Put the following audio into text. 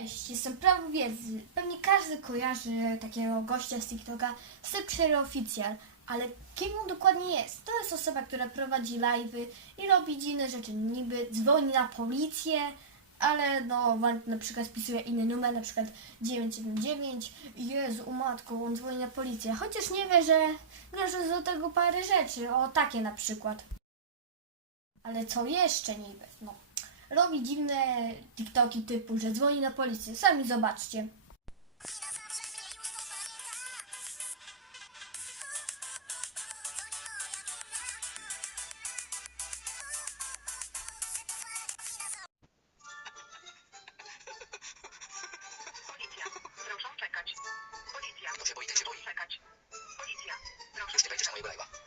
Cześć, jestem Prawo Wiedzy. Pewnie każdy kojarzy takiego gościa z TikToka, Sykszery Oficjal, ale kim on dokładnie jest? To jest osoba, która prowadzi live'y i robi dziwne rzeczy, niby dzwoni na policję, ale no na przykład spisuje inny numer, na przykład 979 Jezu, matko, on dzwoni na policję, chociaż nie wie, że należy do tego parę rzeczy, o takie na przykład. Ale co jeszcze niby? No, robi dziwne TikToki typu, że dzwoni na policję. Sami zobaczcie. Policja, proszę czekać. Policja, Bo się boi, tak się boi. czekać. Policja, proszę. Wyśpiewajcie samego.